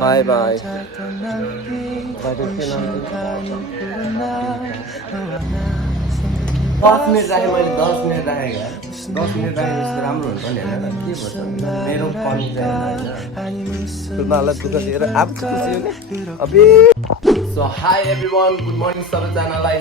Bye bye. 10 minute राखेँ मैले 10 minute राखेँ यार 10 मिनट राखेपछि त राम्रो हुन्छ नि होइन के भन्छ मेरो कमी चाहिँ होइन मलाई दुःख दिएर आफू खुसी हुने अबे so high everyone good morning सबैजना आई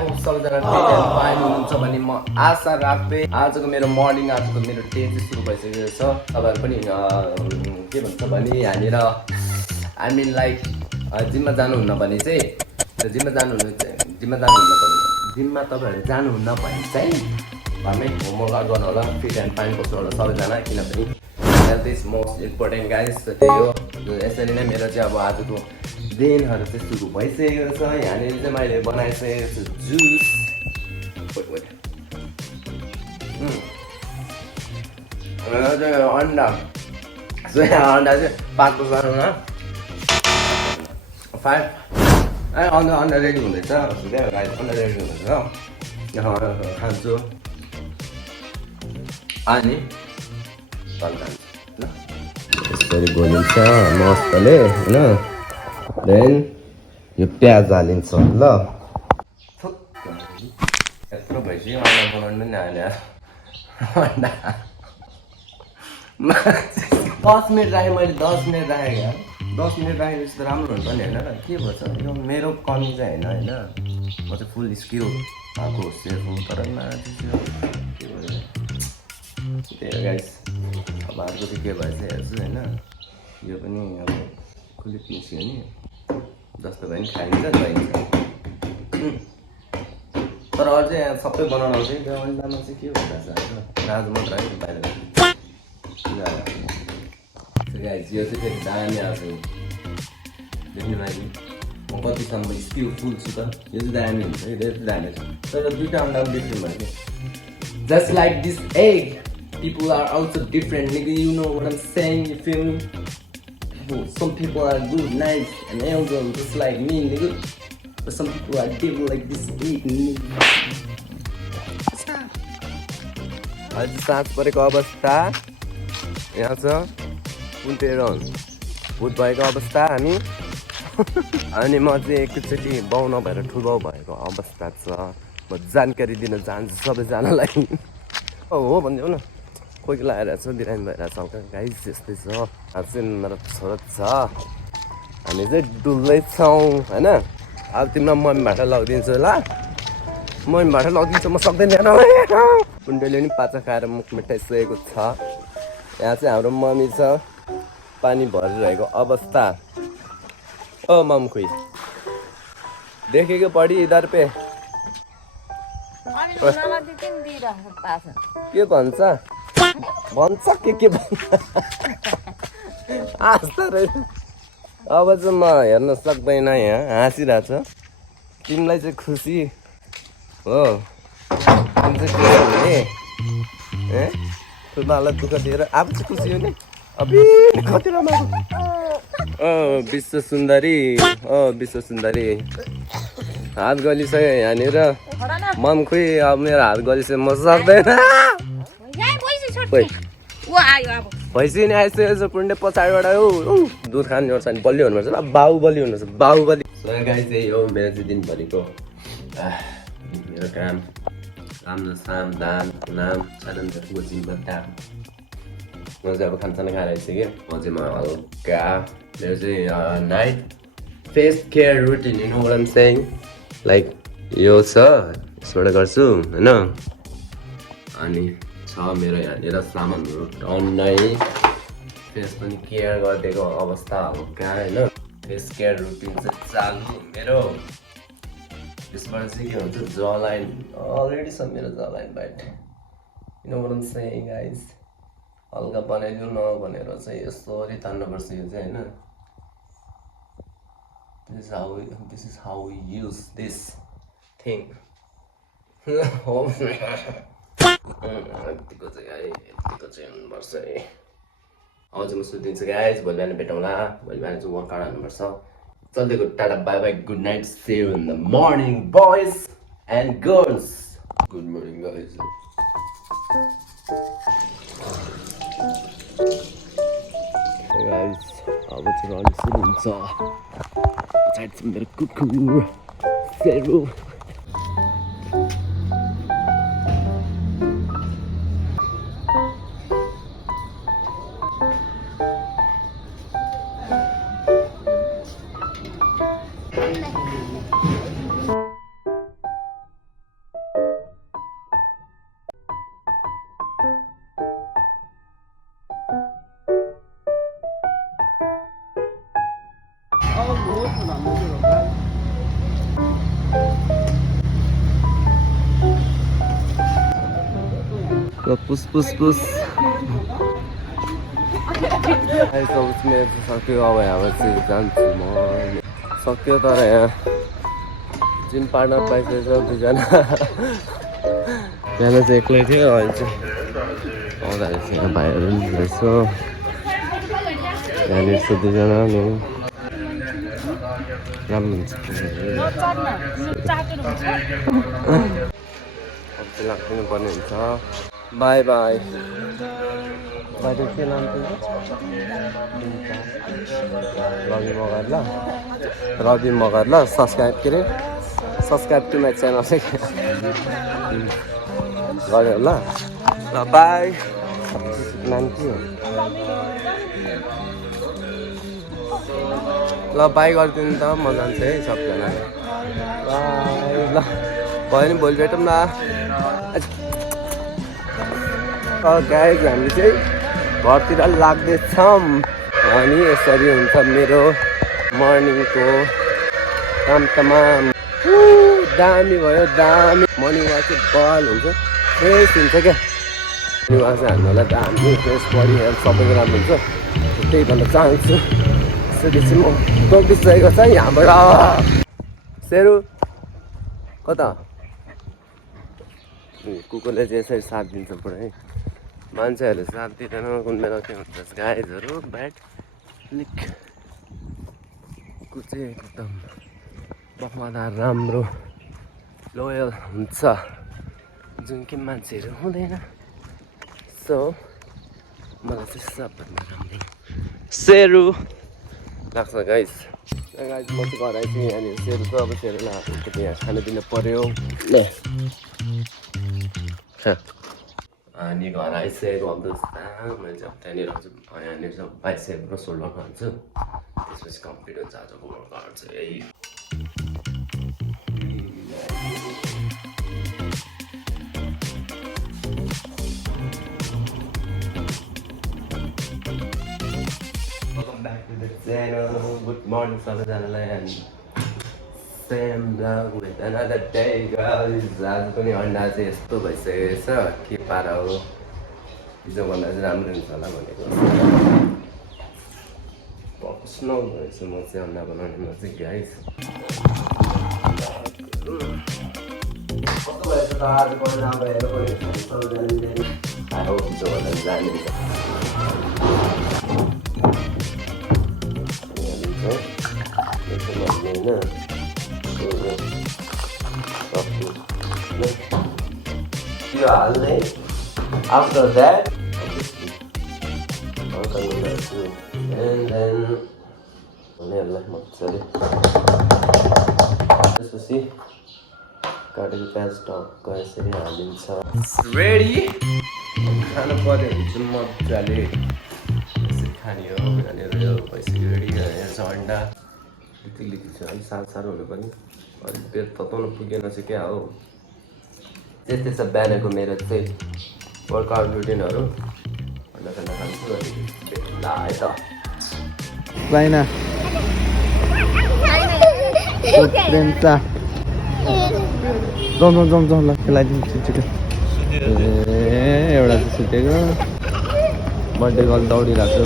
होप सबैजना ठीक एन्ड फाइन हुनुहुन्छ भन्ने म आशा राख्दै आजको मेरो मर्निङ आजको मेरो डे चाहिँ सुरु भइसकेको छ तपाईँहरू पनि के भन्छ भने यहाँनिर आई मिन लाइक जिममा जानुहुन्न भने चाहिँ जिममा तपाईँहरू जानुहुन्न भने चाहिँ घरमै होमवर्क गर्नु होला फिट एन्ड फाइन बस्नु होला सबैजना किनभने health is most important guys त्यही हो यसरी नै मेरो चाहिँ अब आजको दिनहरू चाहिँ सुरु भइसकेको छ यहाँनिर चाहिँ मैले बनाइसकेको छु जुस अन्डा सो यहाँ अन्डा चाहिँ 5 बजारमा 5 अन्डा रेडी हुँदैछ अन्डा रेडी हुँदैछ खान्छु अनि ल यसरी गोलिन्छ मस्तले होइन देन यो प्याज हालिन्छ ल यत्रो भइसक्यो अन्डा बनाउनु नि अहिले अन्डा 10 मिनट राखेँ मैले 10 मिनट राखेँ यार 10 मिनट राखेपछि त राम्रो हुन्छ नि होइन के भन्छ यो मेरो कमी चाहिँ होइन म चाहिँ फुल स्किल भएको सेफ हो तर त्यही हो गाइस अब अर्को चाहिँ के भएछ हेर्छु होइन यो पनि अब खुलिक निस्क्यो नि जस्तो भयो नि खाइन्छ गइन्छ तर अझै सबै बनाउनु आउँछ त्यो अन्डामा चाहिँ के भइरहेछ राजु मात्र आयो बाहिर गाइस यो चाहिँ फेरि दामी आएको देख्नु लागि म कतिसम्म स्किलफुल छु त यो चाहिँ दामी हुन्छ कि यो चाहिँ दामी छ तर दुईवटा अन्डा पनि डिफ्रेन्ट भयो कि just like this egg people are also different nigga you know what I'm saying you feel me some people are good nice and elder just like me nigga but some people are devil like this egg nigga आज साँझ परेको अवस्था यहाँ छ उल्टेर भुट भएको अवस्था हामी अनि म चाहिँ एकैचोटि बाउ नभएर ठुलो भएको अवस्था छ म जानकारी दिन चाहन्छु सबैजनालाई हो भनिदेऊ न कोही कोही लगाइरहेको छ बिरामी भइरहेको छ हल्का गाइस यस्तै छ अब चाहिँ मेरो छोरा छ हामी चाहिँ डुल्दैछौँ होइन अब तिमीलाई मम्मी भाटा लगाइदिन्छु ल मम्मी भाटा लगाइदिन्छु म सक्दैन कुण्डले पनि पाचा खाएर मुख मेटाइसकेको छ यहाँ चाहिँ हाम्रो मम्मी छ पानी भरिरहेको अवस्था ओ मम खुइ देखेको पढी इधर पे के भन्छ के भन्छ अब चाहिँ म हेर्न सक्दैन यहाँ हाँसिरहेको छ तिमीलाई चाहिँ खुसी हो तिमी चाहिँ खुसी हुने खुर्मालाई दुःख दिएर आफू चाहिँ खुसी हुने अबे कति रमाइलो विश्व सुन्दरी हात गलिसक्यो यहाँनिर मम खोइ अब मेरो हात गलिसक्यो म सक्दैन भैँसी नि आइसकेको छ पुण्य पछाडिबाट दुध खानु पर्छ नि बलियो हुनुपर्छ बाहुबली हुनुपर्छ बाहुबली गाई चाहिँ हो मेरो चाहिँ दिनभरिको मेरो काम राम्रो साम दाम नाम आनन्दको जीवन काम म चाहिँ अब खानसाना खाएर आइसकेँ म चाहिँ हल्का मेरो चाहिँ night face care routine you know what I'm saying like यो छ यसबाट गर्छु होइन अनि छ मेरो यहाँनिर सामानहरू टन्नै फेस पनि केयर गरिदिएको अवस्था हल्का होइन फेस केयर रुटिन चाहिँ चालु मेरो त्यसबाट चाहिँ के हुन्छ जलाइन अलरेडी छ मेरो jawline bite you know what I'm saying guys हल्का बनाइदिनु न भनेर चाहिँ यसरी तान्नुपर्छ यो चाहिँ होइन this is how we use this thing यतिको चाहिँ हुनुपर्छ है अब चाहिँ म सुतिदिन्छु गाइज भोलि बिहान भेटौँला भोलि बिहान चाहिँ वर्कआउट हाल्नुपर्छ चल्दैको tata bye bye good night see you in the morning boys and girls good morning guys अब चाहिँ रन सुरु हुन्छ पछाडि चाहिँ मेरो कुकुर सेरो पुस पुस पुस मेरो सक्यो अब यहाँ चाहिँ जान्छु म सक्यो तर यहाँ जिम पार्टनर पाइसकेछ दुईजना बिहान चाहिँ एक्लै थियो अहिले चाहिँ आउँदाखेरि चाहिँ यहाँ भाइहरू पनि रहेछ यहाँनिर चाहिँ दुईजना नि राम्रो हुन्छ लाग्दिनु पर्ने हुन्छ बाई बाई बाहिर के नाम रवि मगर ल रवि मगर ल सब्सक्राइब के अरे सब्सक्राइब टु माई च्यानल चाहिँ गऱ्यो ल बाई नाम के हो ल बाई गरिदिनु त म जान्छु है सबजना बाई ल भयो नि भोलि भेटौँ न गाइज हामी चाहिँ घरतिर लाग्दैछौँ अनि यसरी हुन्छ मेरो मर्निङको काम तमाम दामी भयो दामी मर्निङ वाक चाहिँ बल हुन्छ फ्रेस हुन्छ क्या मर्निङ वाक चाहिँ हामीलाई दामी फ्रेस बडी हेल्थ सबैको राम्रो हुन्छ त्यही भन्न चाहन्छु यसरी चाहिँ म दौडिसकेको छ यहाँबाट सेरु कता कुकुरले चाहिँ यसरी साथ दिन्छ पुरा है मान्छेहरूले साथ दिँदैन कुन बेला के हुन्छ गाइजहरू ब्याड लिक कुकुर चाहिँ एकदम वफादार राम्रो लोयल हुन्छ जुन कि मान्छेहरू हुँदैन सो मलाई चाहिँ सबभन्दा राम्रो सेरु लाग्छ गाइज गाइज म चाहिँ घर आइपुगेँ यहाँनिर सेरु त अब सेरुलाई अलिकति यहाँ खानु दिनु पऱ्यो ल अनि घर आइसकेको अवस्था मैले चाहिँ त्यहाँनिर यहाँनिर चाहिँ बाइसेप र सोल्डर खान्छु त्यसपछि कम्प्लिट हुन्छ आजको वर्कआउट चाहिँ welcome back to the channel good morning सबैजनालाई and same vlog with another day guys आज पनि अन्डा चाहिँ यस्तो भइसकेको छ के पारा हो हिजोभन्दा चाहिँ राम्रो हुन्छ होला भनेको प्रोफेसनल भएछु म चाहिँ अन्डा बनाउनेमा चाहिँ गाइज कस्तो भएछ त आजको अन्डा भएर आयो हिजोभन्दा जानिन्छ After that, and then त्यसपछि काटेको प्याज टक्क यसरी हालिदिन्छ रेडी खानु पर्यो भने चाहिँ मजाले यसरी खाने हो यहाँनिर यो भइसक्यो रेडी यहाँनिर छ अन्डा लिक्क छ अलिक साह्रो साह्रो हुनु पनि अलिक पेट तताउनु पुगेन चाहिँ क्या हो त्यस्तै छ बिहानको मेरो चाहिँ वर्कआउट रुटिनहरू अन्डा खाना खान्छु अनि भेट्ला है त Laina. Lenta. Jom ल खेलाइदिन्छु छिटो एउटा चाहिँ सुतेको बर्थडे गर्ल दौडिरहेको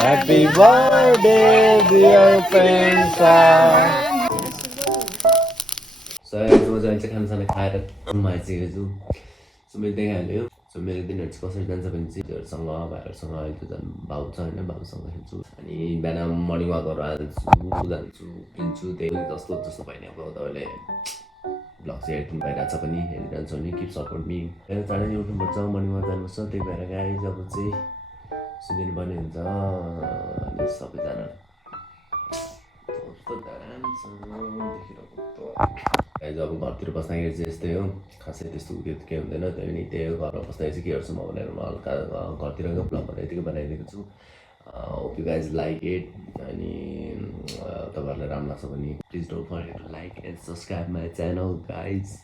Happy birthday dear Pensa. So आज म चाहिँ खानासाना खाएर आइसकेको छु सो मैले देखाइहाल्यो सो मेरो दिनहरू चाहिँ कसरी जान्छ भने चाहिँ भाइहरूसँग अहिले त झन् भाउ छ होइन भाउसँग खेल्छु अनि बिहान मर्निङ वाकहरू हाल्छु जान्छु किन्छु त्यही जस्तो भइ नै अब तपाईँले ब्लग चाहिँ एडिटिङ भइरहेको छ पनि हेरिरहन्छ भने किप सपोर्ट मी हेर चाँडै नै उठ्नुपर्छ मर्निङमा जानुपर्छ त्यही भएर गाइज अब चाहिँ सुतिनुपर्ने हुन्छ अनि सबैजना गाइज अब घरतिर बस्दाखेरि चाहिँ यस्तै हो खासै त्यस्तो उयो केही हुँदैन त्यही पनि त्यही हो घरमा बस्दाखेरि चाहिँ के गर्छु म भनेर म हल्का घरतिरको ब्लग भनेर यतिकै बनाइदिएको छु hope you guys like it अनि तपाईँहरूलाई राम्रो लाग्छ भने please don't forget to like and subscribe my channel guys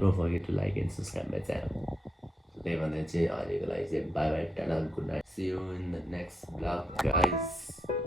don't forget to like and subscribe my channel त्यही भन्दा चाहिँ अहिलेको लागि चाहिँ bye bye tata good night see you in the next blog guys